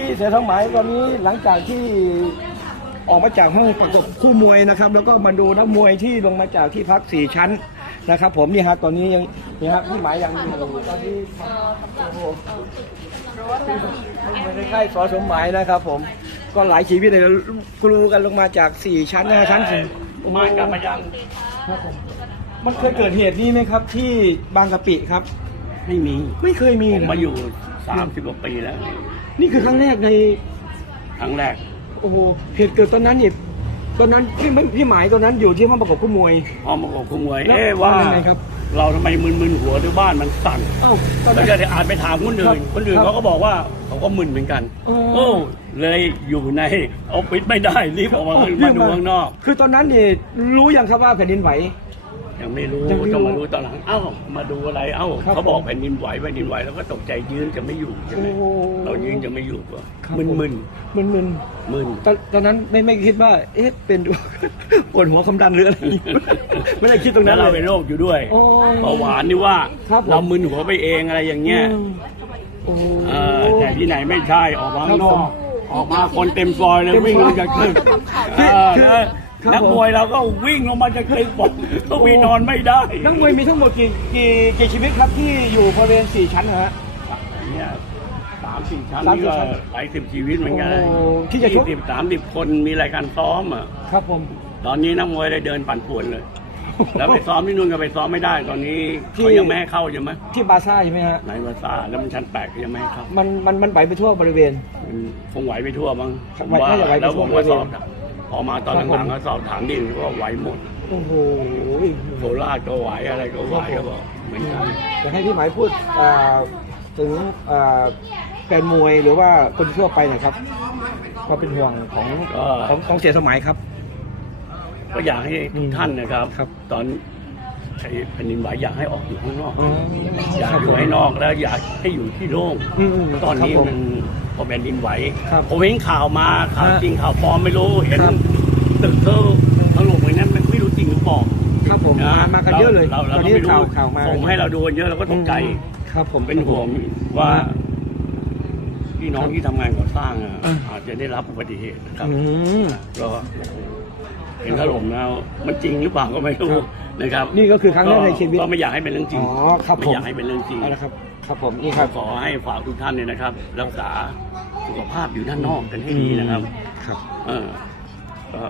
พี่เสือทองหมายวันนี้หลังจากที่ออกมาจากห้องประกบคู่มวยนะครับ แล้วก็มาดูนักมวยที่ลงมาจากที่พักสี่ชั้นนะครับ ผมนี่ฮะตอนนี้ยังนี่ฮะพี่หมายยังอยู่ตอนนี้โอ้โหในค่ายสอสมหมายนะครับ ผมก็หลายชีวิตเลยกรูกันลงมาจากสี่ชั้นนะฮะชั้นสี่มากลับมายังครับผมมันเคยเกิดเหตุนี้ไหมครับ ที่บางกะปิครับ ไม่มีไม่เคยมีผมนะมาอยู่สามสิบกว่าปีแล้ว นี่คือครั้งแรกในครั้งแรก โอ้โหเหตุเกิดตอนนั้นเนี่ยตอนนั้นพี่พี่หมายตอนนั้นอยู่ที่ห้องประกอบคู่มวยพอมาบอกคุณมวยแล้วเอ๊ะว่ายังไงครับ เราทำไมมึนๆหัวด้วยบ้านมันสั่นเอ้าตอนแล้วนั้นก็ได้อ่านไปถามคนอื่ครันบคนอื่นครับเขาก็บอกว่าเขาก็มึนเหมือนกันอ๋อ โอ้เลยอยู่ในออฟฟิศไม่ได้รีบออกมามาดูข้างนอก คือตอนนั้นเนี่ยรู้ยังครับว่าแผ่นดินไหว ยังไม่รู้ยังไม่รู้ต้องมารู้ตอนหลังเอ้ามาดูอะไรเอ้าครับเขาบอกผมแผ่นดินไหวแผ่นดินไหวแล้วก็ตกใจยืนจะไม่อยู่ใช่ไหมโอ้เรายืนจะไม่อยู่ก็ครับมึนผม มึนมึนมึนมึนตอนตอนนั้นไม่ไม่คิดว่าเอ๊ะเป็น ปวดหัวความดันหรืออะไรไม่ได้คิดตรงแล้นั้วนเราเลเป็นยโรคอยู่ด้วยโอ้เบาหวานนี่ว่าครับผม เรามึนหัวไปเองอะไรอย่างเงี้ยอืมโอ้ เออแต่ที่ไหนไม่ใช่ออกมาข้างนอกออกมาคนเต็มซอยเลยเต็มซอยวิ่งลงจากตึกเออแล้ว ครับนักผม มวยเราก็วิ่งลงมาจากตึกบอกต้องมีนอนไม่ได้นักมวยมีทั้งหมดกี่กี่กี่ชีวิตครับที่อยู่บริเวณสี่ชั้นนะฮะ เนี่ยสามสี่ชั้นสามนี่สี่ก็ชั้นหลายสิบชีวิตเหมือนกันโอ้ที่จะชก สิบสามสิบคนมีรายการซ้อมอะ ครับผม ตอนนี้นักมวยได้เดินปั่นป่วนเลย แล้วไปซ้อมที่นู่นก็ไปซ้อมไม่ได้ ตอนนี้ที่ เขายังไม่ให้เข้าใช่ไหมที่บาซ่าใช่ไหมฮะ ในภาษาแล้วมันชั้นแปดก็ยังไม่ให้เข้ามันมันมันไหวไปทั่วบริเวณ มันคงไหวไปทั่วมั้งผมไหวว่าน่าจะไหวไปแล้วทั่ผวมก็บริเวณสอบ พอมาตอนครับผมหลังๆก็สอบถามดินก็ไหวหมดโอ้โหโคราชก็ไหวอะไรก็ไหวก็บอกเหมือนกันอยากให้พี่หมายพูดอ่าถึงอ่าแฟนมวยหรือว่าคนทั่วไปหน่อยครับ ก็เป็นห่วงของของของเสียสมัยครับ ก็อยากให้ทุกท่านนะครับครับตอน ไอ้แผ่นดินไหวอยากให้ออกอยู่ข้างนอกอ๋ออยากครับอผยู่มให้นอกแล้วอยากให้อยู่ที่โล่งอืมตอนนี้ครับผมมันพอแผ่นดินไหวครับผมเห็นข่าวมาข่าวฮะจริงข่าวปลอมไม่รู้เห็นครับ ตึกเขาถล่มอย่างนั้นมันไม่รู้จริงหรือปลอมครับผมมามากันเยอะเลยเราตเราอนก็นี้ไม่รู้ข่าวข่าวมาส่งให้เราดูกันเยอะเราก็ตกใจ ครับผมเป็นห่วงว่าพี่น้องที่ทำงานก่อสร้างอะอ่า อาจจะได้รับอุบัติเหตุนะครับอืม ก็ เห็นถล่มแล้ว มันจริงหรือเปล่าก็ไม่รู้ครับนะครับนี่ก็คือครั้งแรกในชีวิตก็ไม่อยากให้เป็นเรื่องจริงอ๋อครับไม่ผมอยากให้เป็นเรื่องจริงเอาละครับครับผมนี่ครับขอให้ฝากทุกท่านเนี่ยนะครับ รักษาสุขภาพอยู่ด้านนอกกันให้ดีนะครับครับเออก็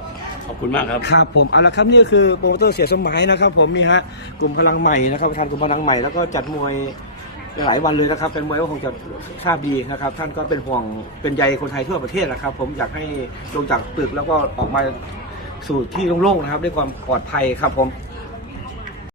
ขอบคุณมากครับครับผมเอาละครับนี่ก็คือโปรโมเตอร์เสียสมหมัยนะครับผมนี่ฮะกลุ่มพลังใหม่นะครับประธานกลุ่มพลังใหม่แล้วก็จัดมวยหลายวันเลยนะครับเป็นมวยก็คงจะทราบดีนะครับ ท่านก็เป็นห่วงเป็นใยคนไทยทั่วประเทศนะครับ ผมอยากให้ลงจากตึกแล้วก็ออกมา สู่ที่โล่งๆนะครับ ด้วยความปลอดภัยครับผม